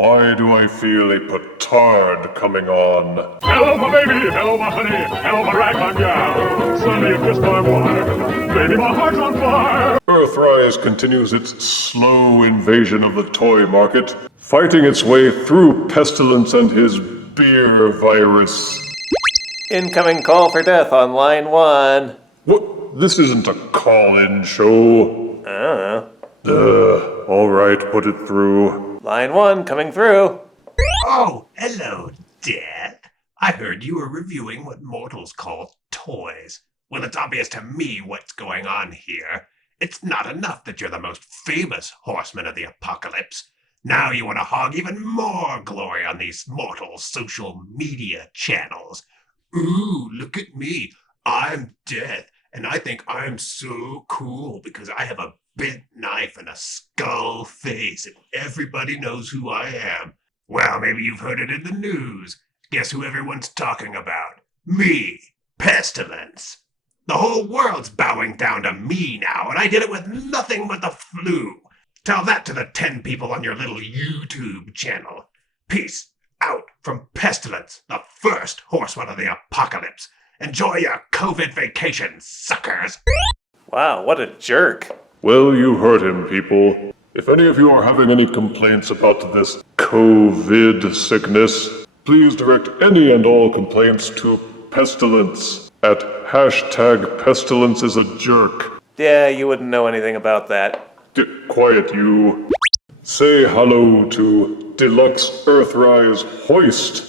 Why do I feel a petard coming on? Hello, my baby! Hello, my honey! Hello, my ragtime gal! Suddenly you kissed my wife! Baby, my heart's on fire! Earthrise continues its slow invasion of the toy market, fighting its way through Pestilence and his beer virus. Incoming call for death on line 1. What? This isn't a call-in show. Alright, put it through. Line 1 coming through. Oh, hello, Dad. I heard you were reviewing what mortals call toys. Well, it's obvious to me what's going on here. It's not enough that you're the most famous horseman of the apocalypse. Now you want to hog even more glory on these mortal social media channels. Ooh, look at me. I'm Death, and I think I'm so cool because I have a bent knife and a skull face, and everybody knows who I am. Well, maybe you've heard it in the news. Guess who everyone's talking about? Me, Pestilence. The whole world's bowing down to me now, and I did it with nothing but the flu. Tell that to the 10 people on your little YouTube channel. Peace out from Pestilence, the first horseman of the apocalypse. Enjoy your COVID vacation, suckers. Wow, what a jerk. Well, you heard him, people. If any of you are having any complaints about this COVID sickness, please direct any and all complaints to Pestilence at #PestilenceIsAJerk. Yeah, you wouldn't know anything about that. Quiet, you. Say hello to Deluxe Earthrise Hoist,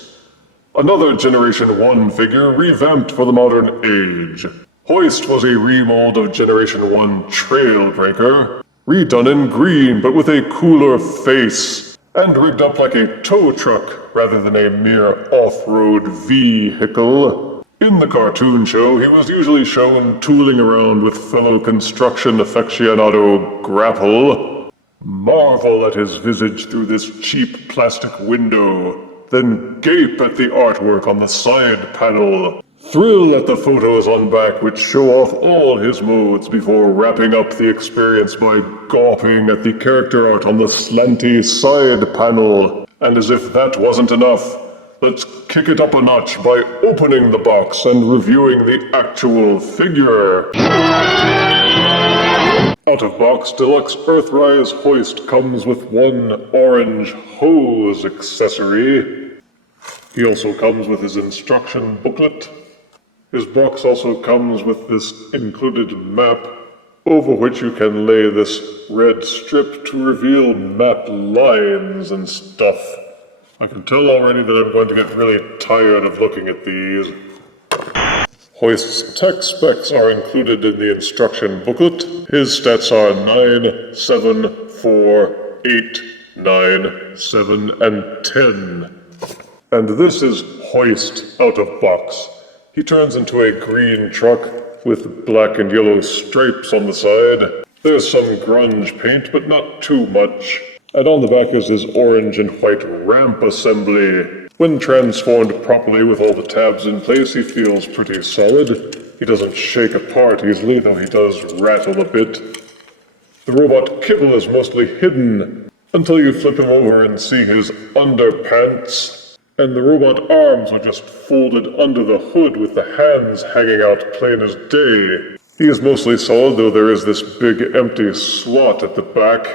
another Generation 1 figure revamped for the modern age. Hoist was a remold of Generation 1 Trailbreaker, redone in green but with a cooler face, and rigged up like a tow truck rather than a mere off-road vehicle. In the cartoon show, he was usually shown tooling around with fellow construction aficionado Grapple. Marvel at his visage through this cheap plastic window, then gape at the artwork on the side panel. Thrill at the photos on back which show off all his modes before wrapping up the experience by gawping at the character art on the slanty side panel. And as if that wasn't enough, let's kick it up a notch by opening the box and reviewing the actual figure. Out of box, Deluxe Earthrise Hoist comes with one orange hose accessory. He also comes with his instruction booklet. His box also comes with this included map, over which you can lay this red strip to reveal map lines and stuff. I can tell already that I'm going to get really tired of looking at these. Hoist's tech specs are included in the instruction booklet. His stats are 9, 7, 4, 8, 9, 7, and 10. And this is Hoist out of box. He turns into a green truck with black and yellow stripes on the side. There's some grunge paint, but not too much. And on the back is his orange and white ramp assembly. When transformed properly with all the tabs in place, he feels pretty solid. He doesn't shake apart easily, though he does rattle a bit. The robot kibble is mostly hidden until you flip him over and see his underpants. And the robot arms are just folded under the hood with the hands hanging out plain as day. He is mostly solid, though there is this big empty slot at the back,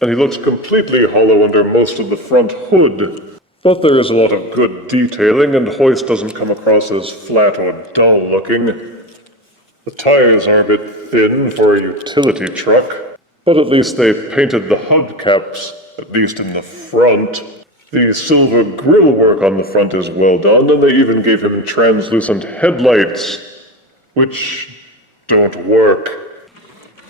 and he looks completely hollow under most of the front hood. But there is a lot of good detailing, and Hoist doesn't come across as flat or dull looking. The tires are a bit thin for a utility truck, but at least they painted the hubcaps, at least in the front. The silver grille work on the front is well done, and they even gave him translucent headlights, which don't work.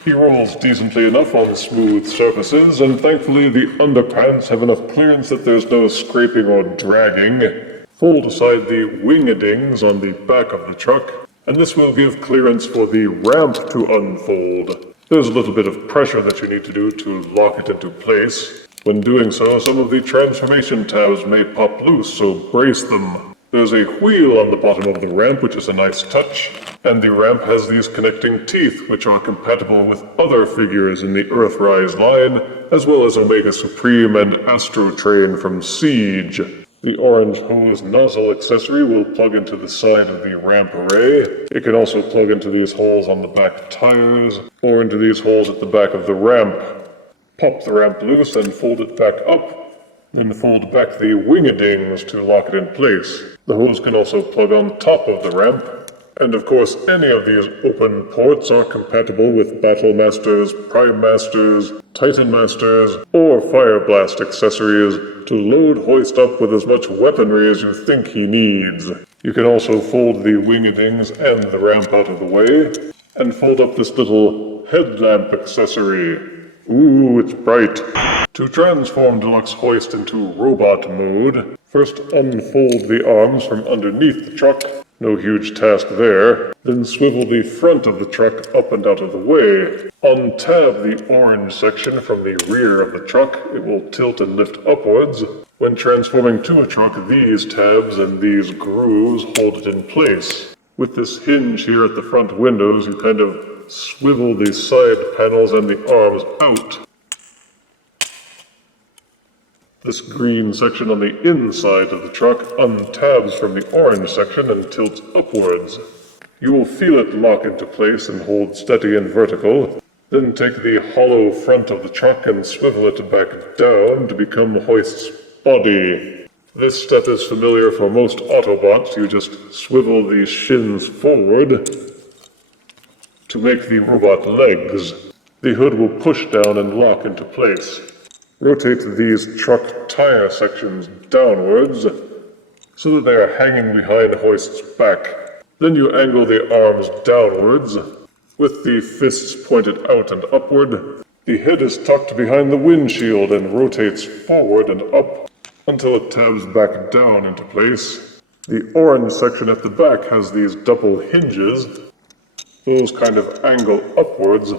He rolls decently enough on smooth surfaces, and thankfully the underpants have enough clearance that there's no scraping or dragging. Fold aside the wingedings on the back of the truck, and this will give clearance for the ramp to unfold. There's a little bit of pressure that you need to do to lock it into place. When doing so, some of the transformation tabs may pop loose, so brace them. There's a wheel on the bottom of the ramp, which is a nice touch, and the ramp has these connecting teeth, which are compatible with other figures in the Earthrise line, as well as Omega Supreme and Astro Train from Siege. The orange hose nozzle accessory will plug into the side of the ramp array. It can also plug into these holes on the back tires, or into these holes at the back of the ramp. Pop the ramp loose and fold it back up. Then fold back the wingedings to lock it in place. The hose can also plug on top of the ramp. And of course, any of these open ports are compatible with Battle Masters, Prime Masters, Titan Masters, or Fire Blast accessories to load Hoist up with as much weaponry as you think he needs. You can also fold the wingedings and the ramp out of the way, and fold up this little headlamp accessory. Ooh, it's bright. To transform Deluxe Hoist into robot mode, first unfold the arms from underneath the truck. No huge task there. Then swivel the front of the truck up and out of the way. Untab the orange section from the rear of the truck. It will tilt and lift upwards. When transforming to a truck, these tabs and these grooves hold it in place. With this hinge here at the front windows, you kind of swivel the side panels and the arms out. This green section on the inside of the truck untabs from the orange section and tilts upwards. You will feel it lock into place and hold steady and vertical. Then take the hollow front of the truck and swivel it back down to become Hoist's body. This step is familiar for most Autobots. You just swivel the shins forward to make the robot legs. The hood will push down and lock into place. Rotate these truck tire sections downwards so that they are hanging behind Hoist's back. Then you angle the arms downwards with the fists pointed out and upward. The head is tucked behind the windshield and rotates forward and up until it tabs back down into place. The orange section at the back has these double hinges. Those kind of angle upwards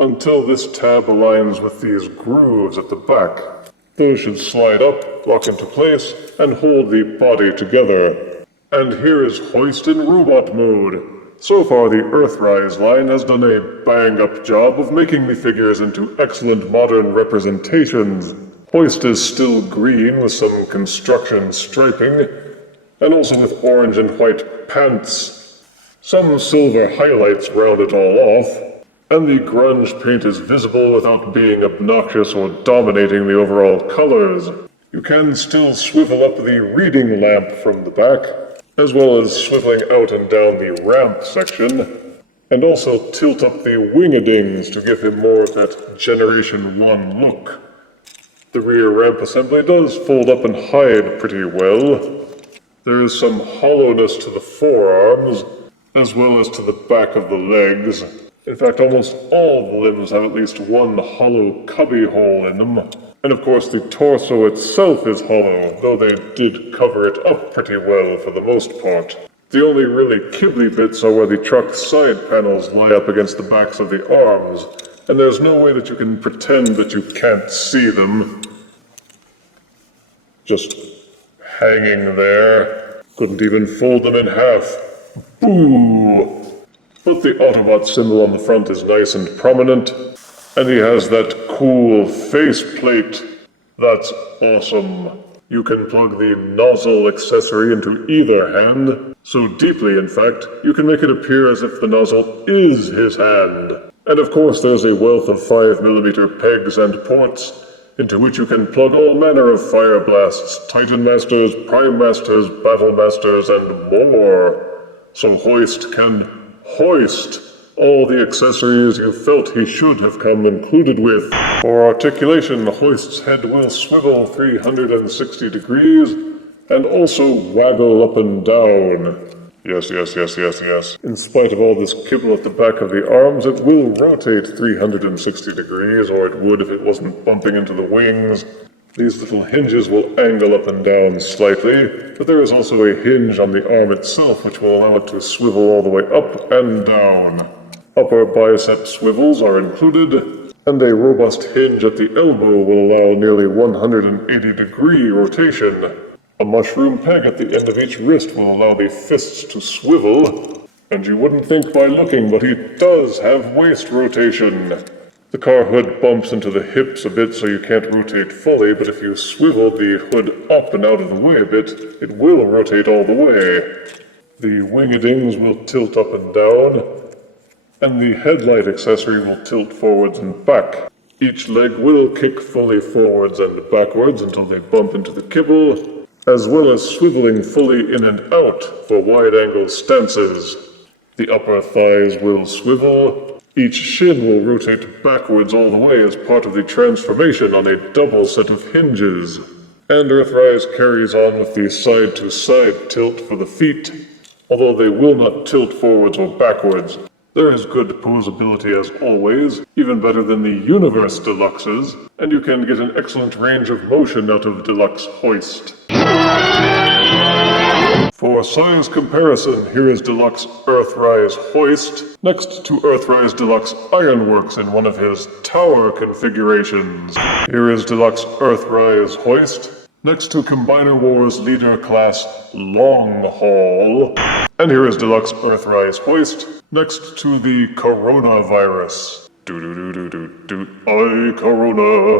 until this tab aligns with these grooves at the back. Those should slide up, lock into place, and hold the body together. And here is Hoist in robot mode. So far, the Earthrise line has done a bang-up job of making the figures into excellent modern representations. Hoist is still green with some construction striping, and also with orange and white pants. Some silver highlights round it all off, and the grunge paint is visible without being obnoxious or dominating the overall colors. You can still swivel up the reading lamp from the back, as well as swiveling out and down the ramp section, and also tilt up the wingedings to give him more of that Generation 1 look. The rear ramp assembly does fold up and hide pretty well. There is some hollowness to the forearms, as well as to the back of the legs. In fact, almost all the limbs have at least one hollow cubby hole in them. And of course, the torso itself is hollow, though they did cover it up pretty well for the most part. The only really kibbly bits are where the truck's side panels lie up against the backs of the arms, and there's no way that you can pretend that you can't see them. Just hanging there. Couldn't even fold them in half. Boo! But the Autobot symbol on the front is nice and prominent, and he has that cool faceplate. That's awesome. You can plug the nozzle accessory into either hand, so deeply in fact, you can make it appear as if the nozzle is his hand. And of course there's a wealth of 5mm pegs and ports, into which you can plug all manner of fire blasts, Titan Masters, Prime Masters, Battle Masters, and more. So Hoist can hoist all the accessories you felt he should have come included with. For articulation, Hoist's head will swivel 360 degrees and also waggle up and down. Yes. In spite of all this kibble at the back of the arms, it will rotate 360 degrees, or it would if it wasn't bumping into the wings. These little hinges will angle up and down slightly, but there is also a hinge on the arm itself which will allow it to swivel all the way up and down. Upper bicep swivels are included, and a robust hinge at the elbow will allow nearly 180-degree rotation. A mushroom peg at the end of each wrist will allow the fists to swivel, and you wouldn't think by looking, but he does have waist rotation. The car hood bumps into the hips a bit so you can't rotate fully, but if you swivel the hood up and out of the way a bit, it will rotate all the way. The wingedings will tilt up and down, and the headlight accessory will tilt forwards and back. Each leg will kick fully forwards and backwards until they bump into the kibble, as well as swiveling fully in and out for wide-angle stances. The upper thighs will swivel. Each shin will rotate backwards all the way as part of the transformation on a double set of hinges. And Earthrise carries on with the side-to-side tilt for the feet, although they will not tilt forwards or backwards. There is good posability as always, even better than the Universe Deluxes, and you can get an excellent range of motion out of Deluxe Hoist. For size comparison, here is Deluxe Earthrise Hoist, next to Earthrise Deluxe Ironworks in one of his tower configurations. Here is Deluxe Earthrise Hoist, next to Combiner Wars Leader Class Long Haul. And here is Deluxe Earthrise Hoist, next to the Coronavirus. Corona.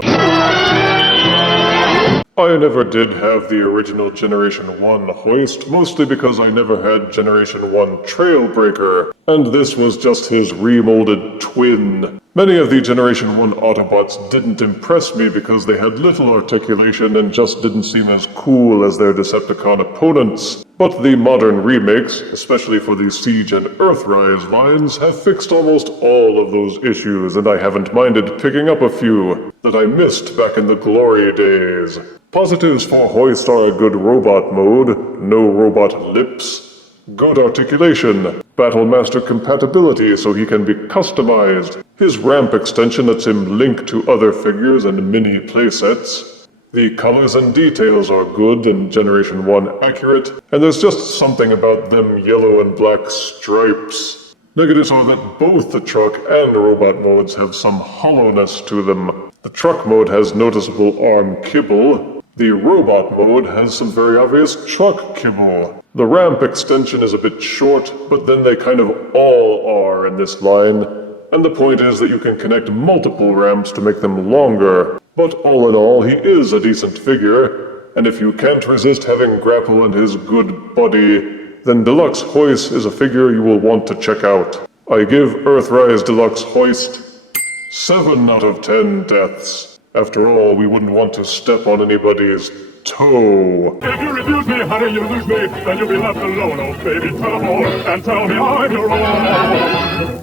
I never did have the original Generation 1 Hoist, mostly because I never had Generation 1 Trailbreaker, and this was just his remolded twin. Many of the Generation 1 Autobots didn't impress me because they had little articulation and just didn't seem as cool as their Decepticon opponents. But the modern remakes, especially for the Siege and Earthrise lines, have fixed almost all of those issues, and I haven't minded picking up a few that I missed back in the glory days. Positives for Hoist are a good robot mode, no robot lips, good articulation, Battlemaster compatibility so he can be customized, his ramp extension lets him link to other figures and mini playsets. The colors and details are good and Generation 1 accurate, and there's just something about them yellow and black stripes. Negatives are that both the truck and robot modes have some hollowness to them. The truck mode has noticeable arm kibble. The robot mode has some very obvious truck kibble. The ramp extension is a bit short, but then they kind of all are in this line, and the point is that you can connect multiple ramps to make them longer. But all in all, he is a decent figure, and if you can't resist having Grapple and his good buddy, then Deluxe Hoist is a figure you will want to check out. I give Earthrise Deluxe Hoist 7 out of 10 deaths. After all, we wouldn't want to step on anybody's toe. If you refuse me, honey, you lose me, then you'll be left alone, oh baby, tell them all, and tell me I'm your own.